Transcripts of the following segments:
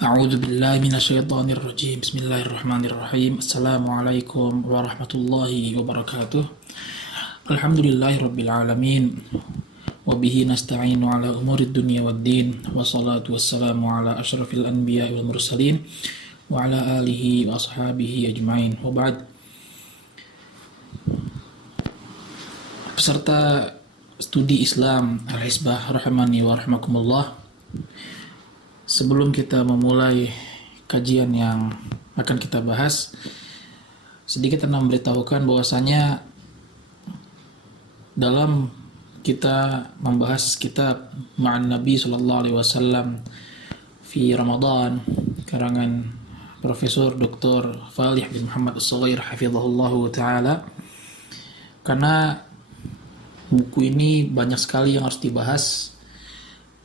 A'udzu billahi minasyaitonir rajim. Bismillahirrahmanirrahim. Assalamualaikum warahmatullahi wabarakatuh. Alhamdulillahirabbil alamin. Wa bihi nasta'inu ala umurid dunya waddin. Wassalatu wassalamu ala asyrafil anbiya'i wal mursalin wa ala alihi wa ashabihi ajmain. Wa ba'd. Peserta studi Islam Al-Hisbah rahimani wa rahimakumullah. Sebelum kita memulai kajian yang akan kita bahas, sedikit Anda memberitahukan bahwasanya dalam kita membahas kitab Ma'an Nabi sallallahu alaihi wasallam fi Ramadan karangan Profesor Dr. Falih bin Muhammad As-Saghair hafizahullahu taala, karena buku ini banyak sekali yang harus dibahas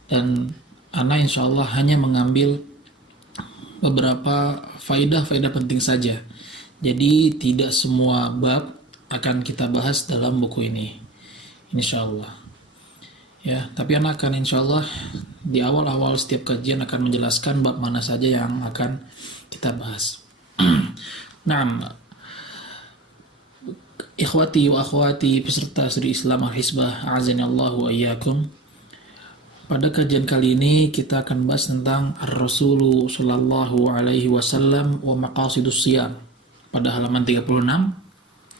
dan Ana insya Allah hanya mengambil beberapa faidah-faidah penting saja. Jadi tidak semua bab akan kita bahas dalam buku ini, insya Allah. Ya, tapi Ana akan insya Allah di awal-awal setiap kajian akan menjelaskan bab mana saja yang akan kita bahas. Nah, ikhwati wa akhwati peserta studi Islam Al-Hisbah, a'azanillahu wa iyyakum. Pada kajian kali ini kita akan bahas tentang Ar-Rasulu sallallahu alaihi wasallam wa maqasidus siyam. Pada halaman 36,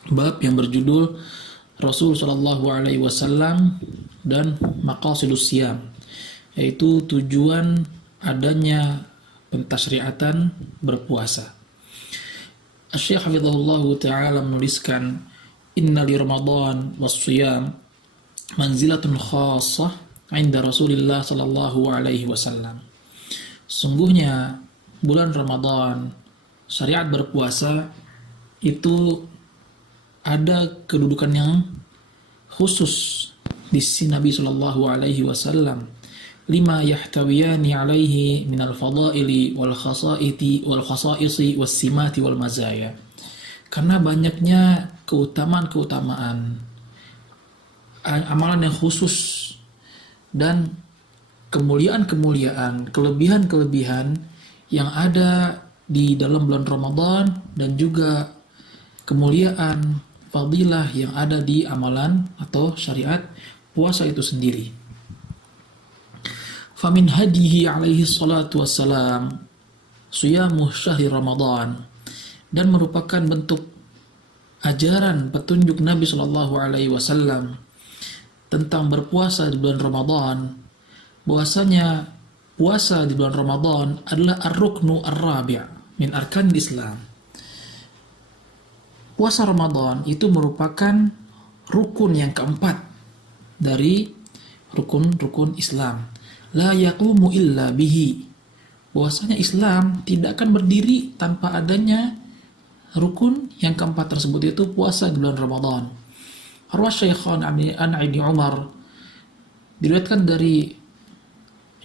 bab yang berjudul Rasul sallallahu alaihi wasallam dan maqasidus siyam, yaitu tujuan adanya pentasyriatan berpuasa. Asy-Syaikh hafizahullahu taala menuliskan, "Inna li Ramadan was-siyam manzilatun khassah 'inda Rasulillah sallallahu alaihi wasallam." Sungguhnya bulan Ramadan, syariat berpuasa itu ada kedudukan yang khusus di sisi Nabi sallallahu alaihi wasallam, lima yahtawiyani alaihi minal fadaili wal khasaisi was simati wal mazaya. Karena banyaknya keutamaan-keutamaan, amalan yang khusus dan kemuliaan-kemuliaan, kelebihan-kelebihan yang ada di dalam bulan Ramadan, dan juga kemuliaan fadilah yang ada di amalan atau syariat puasa itu sendiri. Famin hadihi alaihi salatu wassalam siyamu syahri Ramadan, dan merupakan bentuk ajaran petunjuk Nabi sallallahu alaihi wasallam tentang berpuasa di bulan Ramadan, bahwasanya puasa di bulan Ramadan adalah ar-ruknu ar-rabi' min arkan Islam. Puasa Ramadan itu merupakan rukun yang keempat dari rukun-rukun Islam. La yaqumu illa bihi. Bahwasanya Islam tidak akan berdiri tanpa adanya rukun yang keempat tersebut, yaitu puasa di bulan Ramadan. Arwah Syaikhan an Ibni Umar, diriwayatkan dari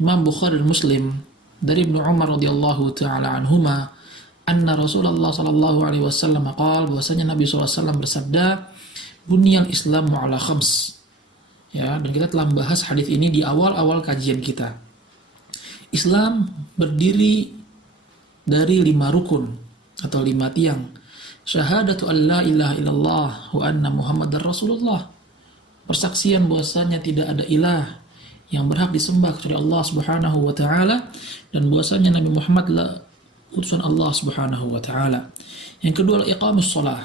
Imam Bukhari dan Muslim dari Ibnu Umar radhiyallahu taala anhuma, anna Rasulullah sallallahu alaihi wasallam qala, bahwasanya Nabi sallallahu alaihi wasallam bersabda, bunyal Islamu ala khams. Ya, dan kita telah membahas hadis ini di awal-awal kajian kita. Islam berdiri dari 5 rukun atau 5 tiang. Syahadatu an la ilaha illallah wa anna Muhammadar Rasulullah. Persaksian bahwasanya tidak ada ilah yang berhak disembah kecuali Allah Subhanahu wa taala, dan bahwasanya Nabi Muhammad adalah utusan Allah Subhanahu wa taala. Yang kedua adalah iqamus shalah,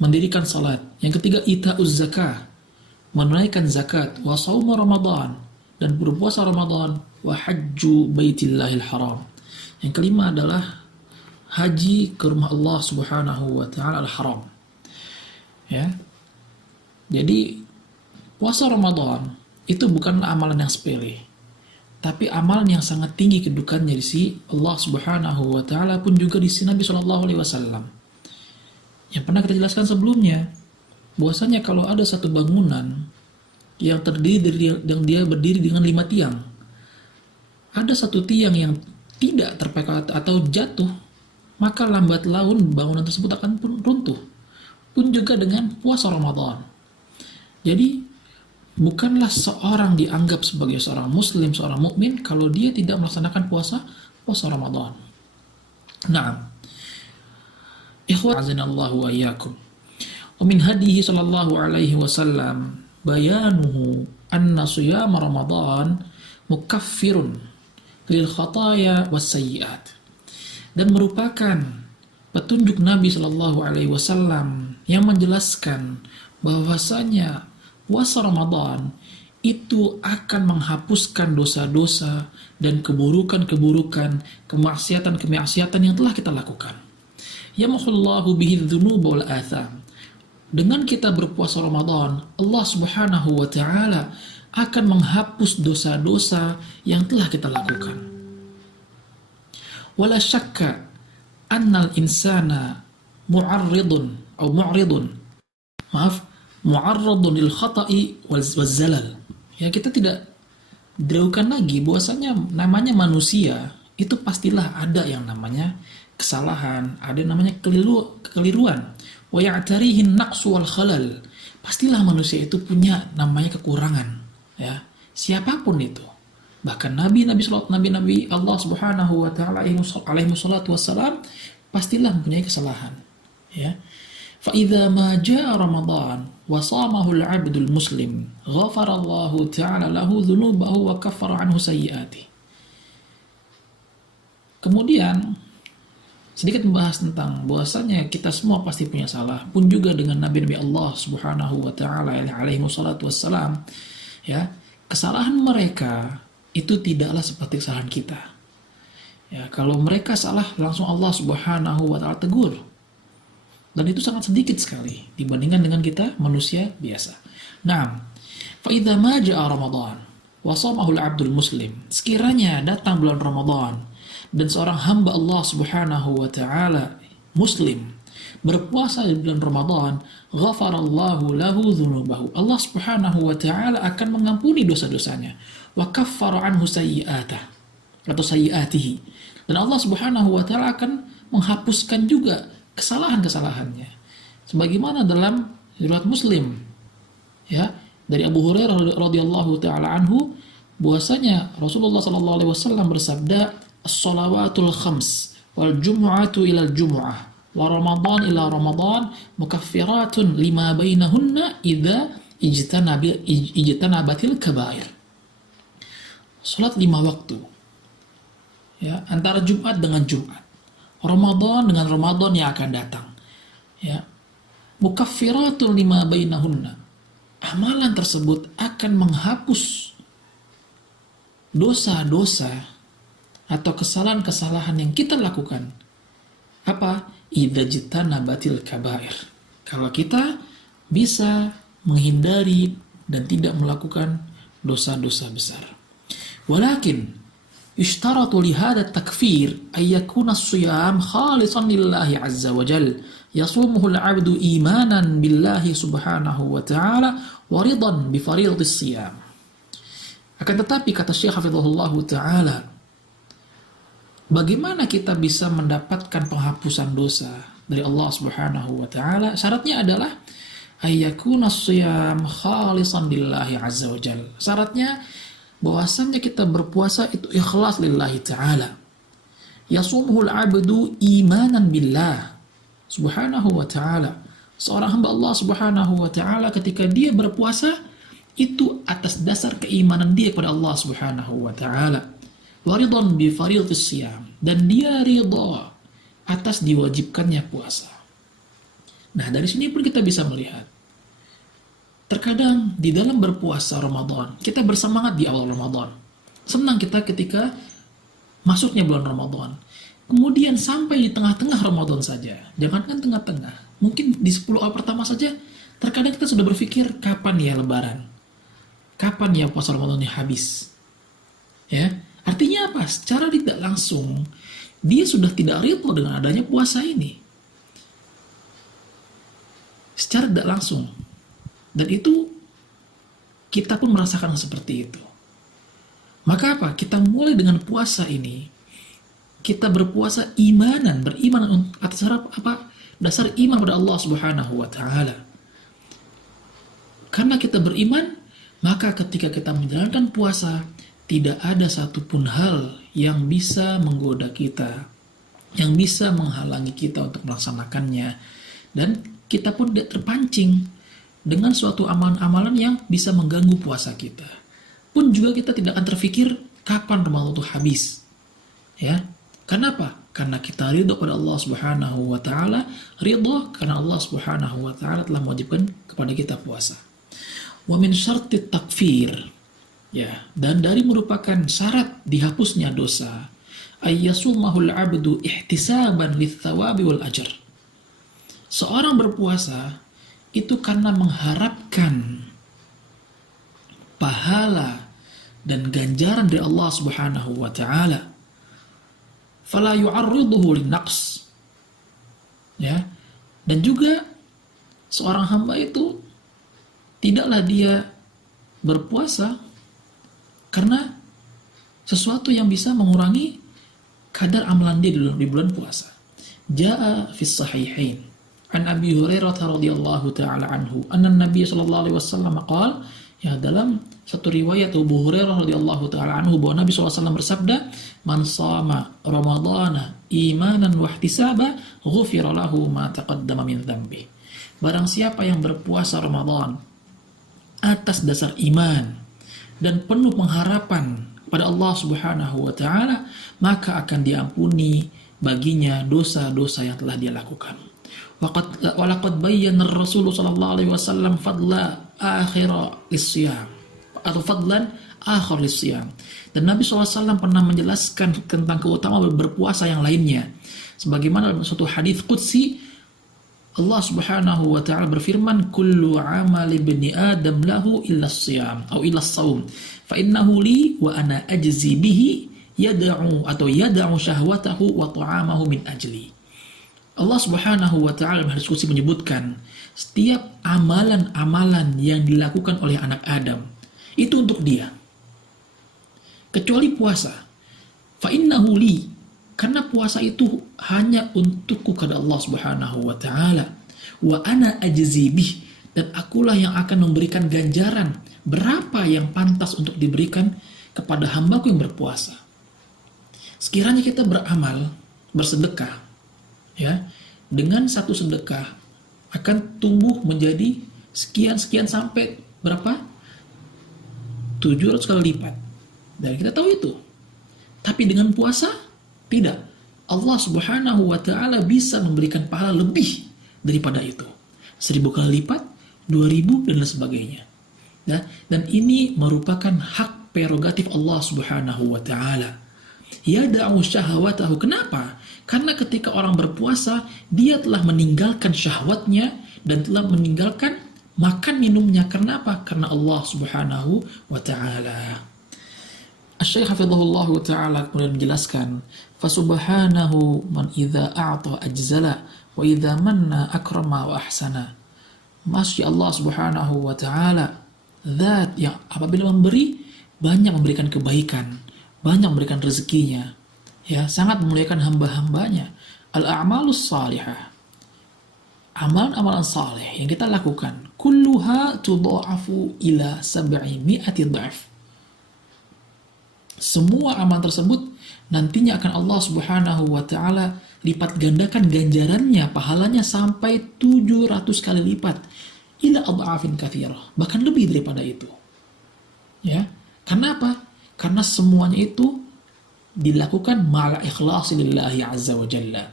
mendirikan salat. Yang ketiga itauz zakah, menunaikan zakat. Wa shaum Ramadan, dan berpuasa Ramadan. Wa hajju baitillahil haram. Yang kelima adalah haji ke rumah Allah Subhanahu wa taala al-haram. Ya. Jadi puasa Ramadan itu bukanlah amalan yang sepele, tapi amalan yang sangat tinggi kedudukannya di sisi Allah Subhanahu wa taala, pun juga di sisi Nabi sallallahu alaihi wasallam. Yang pernah kita jelaskan sebelumnya, bahwasanya kalau ada satu bangunan yang terdiri yang dia berdiri dengan 5 tiang, ada satu tiang yang tidak terpekat atau jatuh, maka lambat laun bangunan tersebut akan pun runtuh. Pun juga dengan puasa Ramadan. Jadi bukanlah seorang dianggap sebagai seorang muslim, seorang mukmin kalau dia tidak melaksanakan puasa Ramadan. Naam. Ikhwan azinallahu wa iyyakum. Wa min hadihi sallallahu alaihi wasallam bayanuhu anna siyam Ramadan mukaffirun lil khataya was sayyi'at. Dan merupakan petunjuk Nabi sallallahu alaihi wasallam yang menjelaskan bahwasanya puasa Ramadan itu akan menghapuskan dosa-dosa dan keburukan-keburukan, kemaksiatan-kemaksiatan yang telah kita lakukan. Yamhullahu bihi dzunuba wal atham. Dengan kita berpuasa Ramadan, Allah Subhanahu wa taala akan menghapus dosa-dosa yang telah kita lakukan. Wala syakka annal insana mu'arridun mu'arradun lil khata'i wal zalal. Ya, kita tidak diragukan lagi bahwasanya namanya manusia itu pastilah ada yang namanya kesalahan, ada yang namanya kekeliruan. Wa ya'tarihin naqsu wal khalal. Pastilah manusia itu punya namanya kekurangan, ya. Siapapun itu. Bahkan nabi-nabi Allah Subhanahu wa taala alaihi wassalatu wassalam pastilah mempunyai kesalahan, ya. فإذا ما جاء رمضان وصامه العبد المسلم غفر الله تعالى له ذنوبه وكفر عنه سيئاته. Kemudian sedikit membahas tentang bahwasanya kita semua pasti punya salah, pun juga dengan nabi-nabi Allah Subhanahu wa taala alaihi wassalatu wassalam, ya. Kesalahan mereka itu tidaklah seperti kesalahan kita. Ya, kalau mereka salah langsung Allah Subhanahu wa taala tegur. Dan itu sangat sedikit sekali dibandingkan dengan kita manusia biasa. Nah, فَإِذَا مَا جَاءَ رَمَضَانَ وَصَامَهُ الْعَبْدُ الْمُسْلِمِ. Sekiranya datang bulan Ramadan dan seorang hamba Allah Subhanahu wa taala muslim berpuasa di bulan Ramadan, ghafarallahu lahu dzunubahu. Allah Subhanahu wa taala akan mengampuni dosa-dosanya. Wa kaffara anhu sayyi'atah atau sayyi'atihi. Dan Allah Subhanahu wa taala akan menghapuskan juga kesalahan-kesalahannya. Sebagaimana dalam riwayat Muslim, ya, dari Abu Hurairah radhiyallahu taala anhu bahwasanya Rasulullah sallallahu alaihi wasallam bersabda, "As-shalawatul khams wal jumu'atu ilal jumu'ah wa ramadan ila ramadan mukaffiratun lima bainahunna idza ijtanabatil kabair." Salat 5 waktu, ya, antara Jumat dengan Jumat, Ramadan dengan Ramadan yang akan datang, ya. Mukaffiratun lima bainahunna. Amalan tersebut akan menghapus dosa-dosa atau kesalahan-kesalahan yang kita lakukan. Apa? Idza jitanabatil kabair. Kalau kita bisa menghindari dan tidak melakukan dosa-dosa besar. Walakin يشترط لهذا التكفير أن يكون الصيام خالصا لله عز وجل يصومه العبد إيمانا بالله سبحانه وتعالى ورضا بفريضة الصيام. Akan tetapi kata Syekh Hafizahullah Ta'ala, bagaimana kita bisa mendapatkan penghapusan dosa dari Allah Subhanahu wa Ta'ala? Syaratnya adalah ayyakuna as-siyam khalisan lillahi azza wa jalla. Syaratnya bahwasannya kita berpuasa itu ikhlas lillahi ta'ala. Yasumuhul abdu imanan billah subhanahu wa ta'ala. Seorang hamba Allah Subhanahu wa ta'ala ketika dia berpuasa itu atas dasar keimanan dia kepada Allah Subhanahu wa ta'ala. Waridhan bi fardhis siyam, dan dia ridha atas diwajibkannya puasa. Nah, dari sini pun kita bisa melihat terkadang di dalam berpuasa Ramadan, kita bersemangat di awal Ramadan. Senang kita ketika masuknya bulan Ramadan. Kemudian sampai di tengah-tengah Ramadan saja. Jangankan tengah-tengah. Mungkin di 10 awal pertama saja, terkadang kita sudah berpikir, kapan ya lebaran? Kapan ya puasa Ramadannya habis? Ya, artinya apa? Secara tidak langsung, dia sudah tidak ridho dengan adanya puasa ini. Secara tidak langsung. Dan itu kita pun merasakan seperti itu. Maka apa? Kita mulai dengan puasa ini. Kita berpuasa beriman atas apa? Dasar iman pada Allah Subhanahu wa taala. Karena kita beriman, Maka ketika kita menjalankan puasa, tidak ada satupun hal yang bisa menggoda kita, yang bisa menghalangi kita untuk melaksanakannya. Dan kita pun tidak terpancing dengan suatu amalan-amalan yang bisa mengganggu puasa kita. Pun juga kita tidak akan terfikir kapan Ramadan itu habis. Ya. Kenapa? Karena kita ridho kepada Allah Subhanahu wa taala, ridho karena Allah Subhanahu wa taala telah mewajibkan kepada kita puasa. Wa min syartit takfir, ya, dan dari merupakan syarat dihapusnya dosa, ayyasumahul abdu ihtisaban lithawabi wal ajr. Seorang berpuasa itu karena mengharapkan pahala dan ganjaran dari Allah Subhanahu wa taala. Fala yu'arriduhu linnaqs. Ya. Dan juga seorang hamba itu tidaklah dia berpuasa karena sesuatu yang bisa mengurangi kadar amalan dia di bulan puasa. Jaa fi sahihain an Abi Hurairah radhiyallahu taala anhu anna Nabi sallallahu alaihi wasallam qala, ya, dalam satu riwayat Abu Hurairah radhiyallahu taala anhu bahwa Nabi SAW bersabda, "Man shama Ramadhana imanan wa ihtisaba, ghufira lahu ma taqaddama min dzambi." Barang siapa yang berpuasa Ramadan atas dasar iman dan penuh pengharapan pada Allah Subhanahu wa taala, maka akan diampuni baginya dosa-dosa yang telah dia lakukan. Walaqad bayyana Rasulullah sallallahu alaihi wasallam fadla akhira lisyam atau fadlan akhir lisyam. Dan Nabi SAW pernah menjelaskan tentang keutamaan berpuasa yang lainnya. Sebagaimana dalam suatu hadis qudsi, Allah Subhanahu wa taala berfirman, "Kullu 'amali ibni Adam lahu illa as-shiyam atau illa as-shaum, fa innahu li wa ana ajzi bihi yad'u syahwatahu wa ta'amahu min ajli." Allah Subhanahu wa taala dalam hadis qudsi menyebutkan, setiap amalan-amalan yang dilakukan oleh anak Adam itu untuk dia, kecuali puasa. Fa innahu li, karena puasa itu hanya untukku kata Allah Subhanahu wa taala. Wa ana ajzi bih, dan akulah yang akan memberikan ganjaran berapa yang pantas untuk diberikan kepada hambaku yang berpuasa. Sekiranya kita beramal, bersedekah, ya, dengan satu sedekah akan tumbuh menjadi sekian-sekian sampai berapa? 700 kali lipat. Dan kita tahu itu. Tapi dengan puasa tidak. Allah Subhanahu wa taala bisa memberikan pahala lebih daripada itu. 1000 kali lipat, 2000 dan lain sebagainya. Ya, dan ini merupakan hak prerogatif Allah Subhanahu wa taala. Yada'u syahwatahu. Kenapa? Karena ketika orang berpuasa, dia telah meninggalkan syahwatnya dan telah meninggalkan makan minumnya. Kenapa? Karena Allah Subhanahu wa taala. Asy-Syaikh hafizahullah taala kemudian menjelaskan, "Fasubhanahu man idza a'ta ajzala wa idza manna akrama wa ahsana." Masya Allah Subhanahu wa taala, zat yang apabila memberi banyak memberikan kebaikan, banyak memberikan rezekinya, ya, sangat memuliakan hamba-hambanya. Al-a'malus salihah, amalan-amalan saleh yang kita lakukan, kulluha tudha'afu ila 700 dha'f. Semua amalan tersebut nantinya akan Allah Subhanahu wa taala lipat gandakan ganjarannya, pahalanya sampai 700 kali lipat. Ila adha'afin katsirah, bahkan lebih daripada itu. Ya. Karena apa? Karena semuanya itu dilakukan ma'al ikhlasi lillahi azza wa jalla,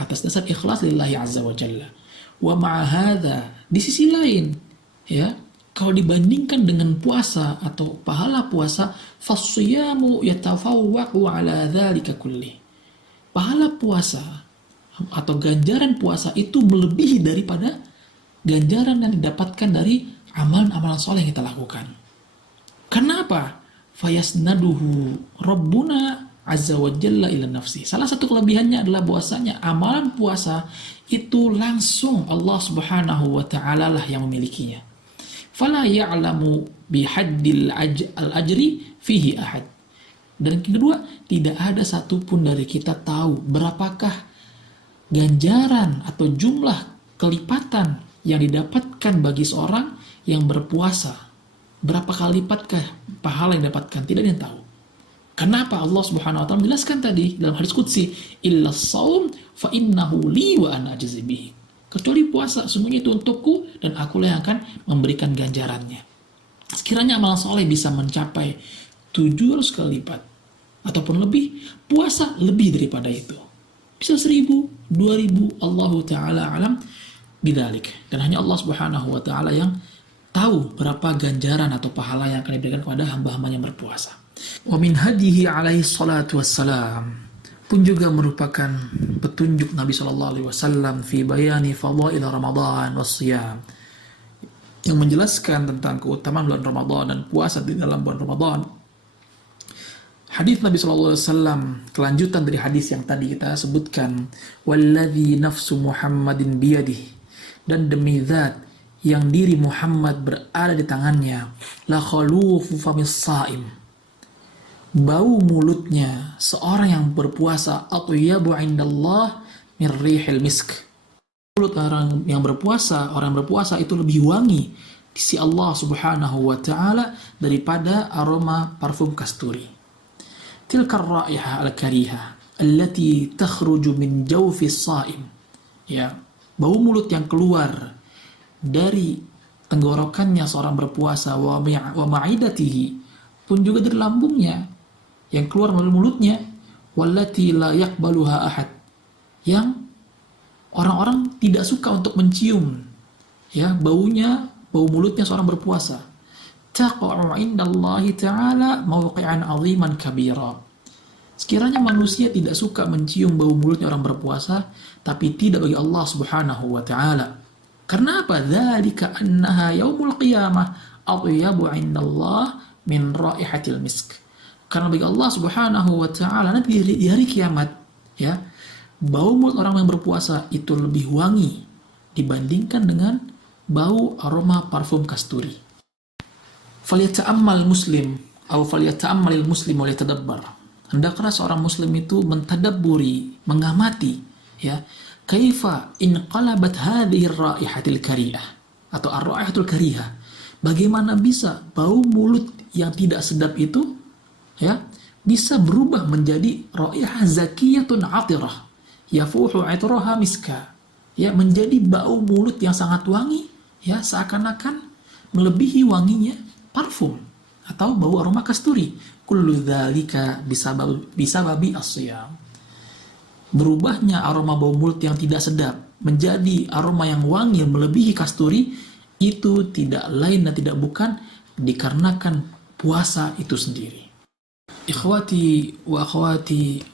atas dasar ikhlas lillahi azza wa jalla. Wa ma'a hadza, di sisi lain, ya, kalau dibandingkan dengan puasa atau pahala puasa, fas-siyamu yatafawwaqu ala dzalika kulli. Pahala puasa atau ganjaran puasa itu melebihi daripada ganjaran yang didapatkan dari amalan-amalan soleh yang kita lakukan. Kenapa? Fayasnaduhu Rabbuna azza wa jalla ila nafsi. Salah satu kelebihannya adalah bahwasanya amalan puasa itu langsung Allah Subhanahu wa taala lah yang memilikinya. Fala ya'lamu bihaddil al-ajri fihi ahad. Dan yang kedua, tidak ada satupun dari kita tahu berapakah ganjaran atau jumlah kelipatan yang didapatkan bagi seorang yang berpuasa Berapa kali lipatkah pahala yang dapatkan? Tidak ada yang tahu. Kenapa Allah Subhanahu wa taala menjelaskan tadi dalam hadis qudsi, illa shaum fa innahu li wa ana ajzi bihi. Kecuali puasa, semuanya itu untukku dan akulah yang akan memberikan ganjarannya. Sekiranya amalan soleh bisa mencapai 700 kali lipat ataupun lebih, puasa lebih daripada itu. Bisa 1000, 2000, Allah taala alam bidzalik. Dan hanya Allah Subhanahu wa taala yang tahu berapa ganjaran atau pahala yang akan diberikan kepada hamba-hamba yang berpuasa. Wa min hadihi alaihi salatu wassalam pun juga merupakan petunjuk Nabi sallallahu alaihi wasallam fi bayani fadail Ramadan wassiyam, yang menjelaskan tentang keutamaan bulan Ramadan dan puasa di dalam bulan Ramadan. Hadis Nabi sallallahu alaihi wasallam, kelanjutan dari hadis yang tadi kita sebutkan, walladzi nafsu Muhammadin biyadihi, dan demi zat yang diri Muhammad berada di tangannya, la khalufu famis saim, bau mulutnya seorang yang berpuasa atyabu indallah min rihil misk. Mulut orang yang berpuasa itu lebih wangi di sisi Allah Subhanahu wa taala daripada aroma parfum kasturi. Tilka ar-raihah al-kariha allati takhruju min jawfi as-saim. Ya, bau mulut yang keluar dari tenggorokannya seorang berpuasa, wa ma'idatihi, pun juga dari lambungnya, yang keluar melalui mulutnya, wallati la yaqbaluha ahad, yang orang-orang tidak suka untuk mencium ya baunya, bau mulutnya seorang berpuasa. Taqa'u indallahi ta'ala mawqi'an 'aziman kabira. Sekiranya manusia tidak suka mencium bau mulutnya orang berpuasa, tapi tidak bagi Allah Subhanahu wa taala. Karena apa? Dzalika annaha yaumul qiyamah atyabu indallah min raihatil misk. Karena bagi Allah Subhanahu wa taala nanti di hari kiamat, ya, bau mulut orang yang berpuasa itu lebih wangi dibandingkan dengan bau aroma parfum kasturi. Falyata'ammal muslim atau falyata'ammalil muslim wa yatadabbar. Hendaklah seorang muslim itu mentadabburi, mengamati, ya, kaifa inqalabat hadhihi ar-raihatil karihah atau ar-raihatul karihah. Bagaimana bisa bau mulut yang tidak sedap itu, ya, bisa berubah menjadi raihah zakiyatun atirah yafuhu itraha miska, ya, menjadi bau mulut yang sangat wangi, ya, seakan-akan melebihi wanginya parfum atau bau aroma kasturi. Kullu dzalika bisababi as-siyam. Berubahnya aroma bau mulut yang tidak sedap menjadi aroma yang wangi yang melebihi kasturi itu tidak lain dan tidak bukan dikarenakan puasa itu sendiri. Ikhwati wa akhwati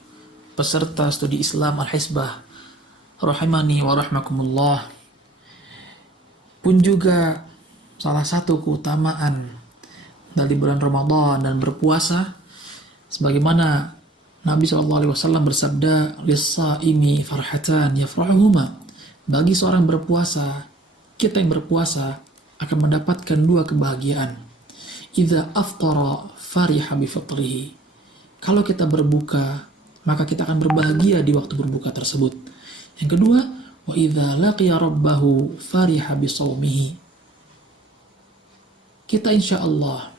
peserta studi Islam Al-Hisbah rahimani wa rahmakumullah, pun juga salah satu keutamaan dari bulan Ramadan dan berpuasa, sebagaimana Nabi SAW bersabda, lis-saimi farhatan yafrahuhuma, bagi seorang berpuasa, kita yang berpuasa akan mendapatkan dua kebahagiaan. Idza aftara fariha bi fitrihi, kalau kita berbuka, maka kita akan berbahagia di waktu berbuka tersebut. Yang kedua, wa idza laqiya rabbahu fariha bi shaumihi, kita insyaallah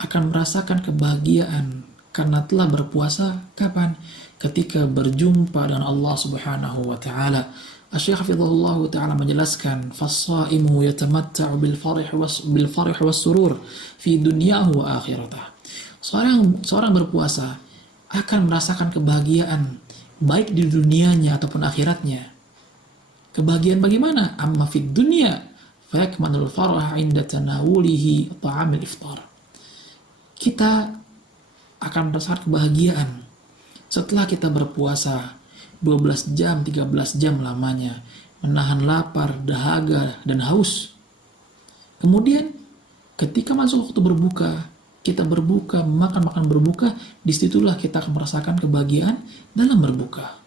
akan merasakan kebahagiaan karena telah berpuasa kapan? Ketika berjumpa dengan Allah Subhanahu wa taala. Asy-Syaikh Hafizahullah taala menjelaskan, fas-shaimu yatamatta'u bil farih was surur fi dunyahu wa akhiratah. Seorang berpuasa akan merasakan kebahagiaan baik di dunianya ataupun akhiratnya. Kebahagiaan bagaimana? Amma fid dunya fa yakmanul farah 'inda tanawulihi ta'amil iftar. Kita akan merasakan kebahagiaan setelah kita berpuasa 12 jam, 13 jam lamanya, menahan lapar, dahaga, dan haus. Kemudian ketika masuk waktu berbuka, kita berbuka, makan berbuka, disitulah kita akan merasakan kebahagiaan dalam berbuka.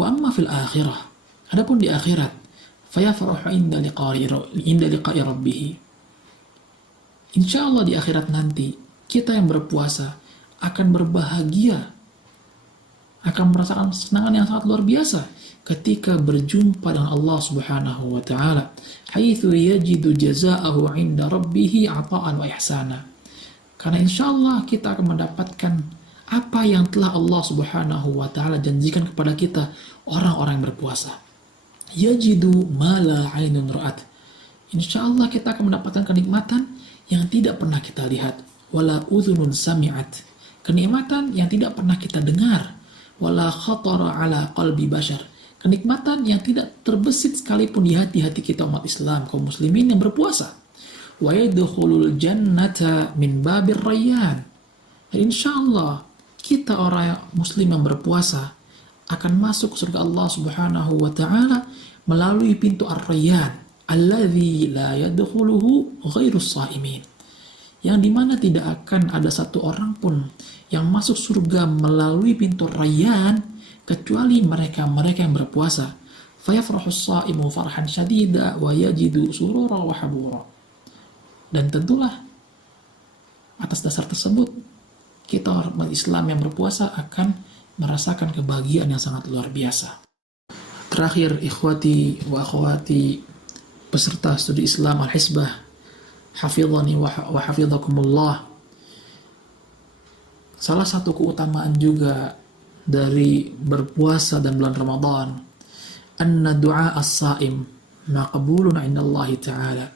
Wa amma fil akhirah, adapun di akhirat, fayafrahu inda liqa'i rabbih. Insya Allah di akhirat nanti, kita yang berpuasa akan berbahagia akan merasakan kesenangan yang sangat luar biasa ketika berjumpa dengan Allah Subhanahu wa taala. Haitsu yajidu jazaahu 'inda rabbih 'ata'an wa ihsana. Karena insya Allah kita akan mendapatkan apa yang telah Allah Subhanahu wa taala janjikan kepada kita, orang-orang yang berpuasa. Yajidu ma la 'ainun ra'at. Insya Allah kita akan mendapatkan kenikmatan yang tidak pernah kita lihat, wala udhunun sami'at. Kenikmatan yang tidak pernah kita dengar, wala khatara ala qalbi bashar. Kenikmatan yang tidak terbesit sekalipun di hati-hati kita umat Islam, kaum muslimin yang berpuasa. Wa yadkhulul jannata min babir rayyan. Dan insyaallah kita orang muslim yang berpuasa akan masuk ke surga Allah Subhanahu wa taala melalui pintu Ar-Rayyan, alladzi la yadkhuluhu ghairus shaimin. Yang dimana tidak akan ada satu orang pun yang masuk surga melalui pintu Rayyan kecuali mereka yang berpuasa. Fayafrahu as-saimu farhan syadida wa yajidu surura wa habura. Dan tentulah atas dasar tersebut kita orang Islam yang berpuasa akan merasakan kebahagiaan yang sangat luar biasa. Terakhir, ikhwati wa akhwati peserta studi Islam Al-Hisbah, hafizani wa hafizakumullah. Salah satu keutamaan juga dari berpuasa dan bulan Ramadan, anna du'a as-saim maqbulun 'inda Allah Ta'ala.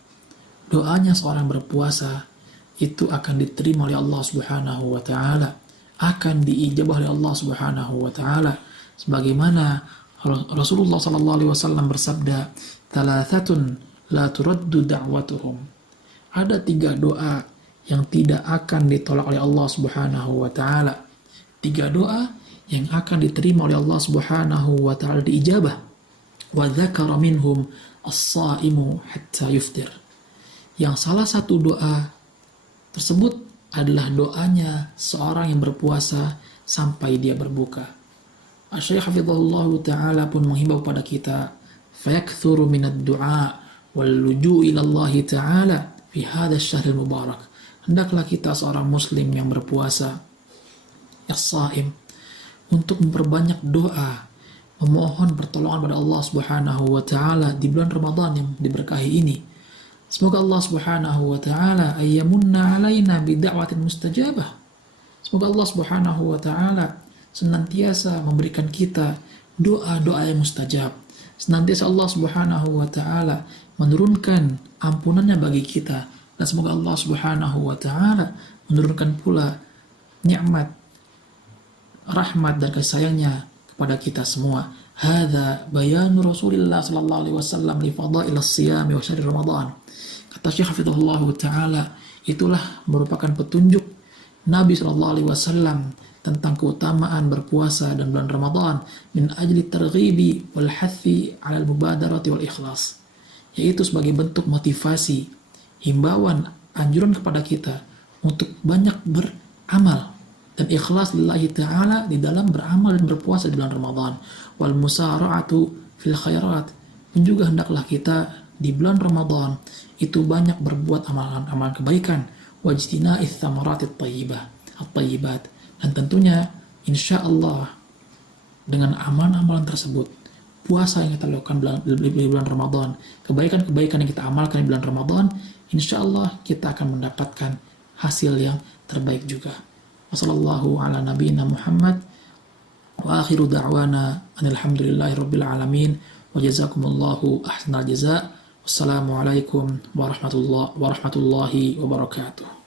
Doanya seorang berpuasa itu akan diterima oleh Allah Subhanahu wa taala, akan diijabah oleh Allah Subhanahu wa taala, sebagaimana Rasulullah sallallahu alaihi wasallam bersabda, "Thalathatun la turaddu da'watuhum." Ada 3 doa yang tidak akan ditolak oleh Allah Subhanahu wa taala. 3 doa yang akan diterima oleh Allah Subhanahu wa taala, diijabah. Wa dzakara minhum as-saimu hatta yuftir. Yang salah satu doa tersebut adalah doanya seorang yang berpuasa sampai dia berbuka. Asy-Syaikh hafizahullah taala pun menghimbau pada kita, fayakthuru minad du'a wal luju' ila Allah taala fi hadzal syahril mubarak. Hendaklah kita seorang muslim yang berpuasa, as-shaim, untuk memperbanyak doa, memohon pertolongan pada Allah Subhanahu wa taala di bulan Ramadan yang diberkahi ini. Semoga Allah Subhanahu wa taala ayyamunna alaina bid'awatin mustajabah. Semoga Allah Subhanahu wa taala senantiasa memberikan kita doa-doa yang mustajab. Senantiasa Allah Subhanahu wa taala menurunkan ampunannya bagi kita, dan semoga Allah Subhanahu wa taala menurunkan pula nikmat, rahmat dan kasih sayangnya kepada kita semua. Hadza bayanu Rasulillah sallallahu alaihi wasallam li fadail as-siyam wa syahr Ramadan. Kata Syekh hafizahullah taala, itulah merupakan petunjuk Nabi sallallahu alaihi wasallam tentang keutamaan berpuasa dan bulan Ramadan, min ajli targhibi wal hathi 'ala al-mubadarati wal ikhlas, yaitu sebagai bentuk motivasi, himbauan, anjuran kepada kita untuk banyak beramal dan ikhlas lillahi ta'ala di dalam beramal dan berpuasa di bulan Ramadan. Wal musara'atu fil khairat, dan juga hendaklah kita di bulan Ramadan itu banyak berbuat amalan-amalan kebaikan, wajtina'ith thamaratit tayyibat, dan tentunya insya Allah dengan amalan-amalan tersebut, puasa yang kita lakukan di bulan Ramadan, kebaikan-kebaikan yang kita amalkan di bulan Ramadan, insya Allah kita akan mendapatkan hasil yang terbaik juga. Wassallallahu ala nabiyyina Muhammad wa akhiru da'wana alhamdulillahi rabbil alamin wa jazakumullahu ahsanal jazaa. Wassalamualaikum warahmatullahi wabarakatuh.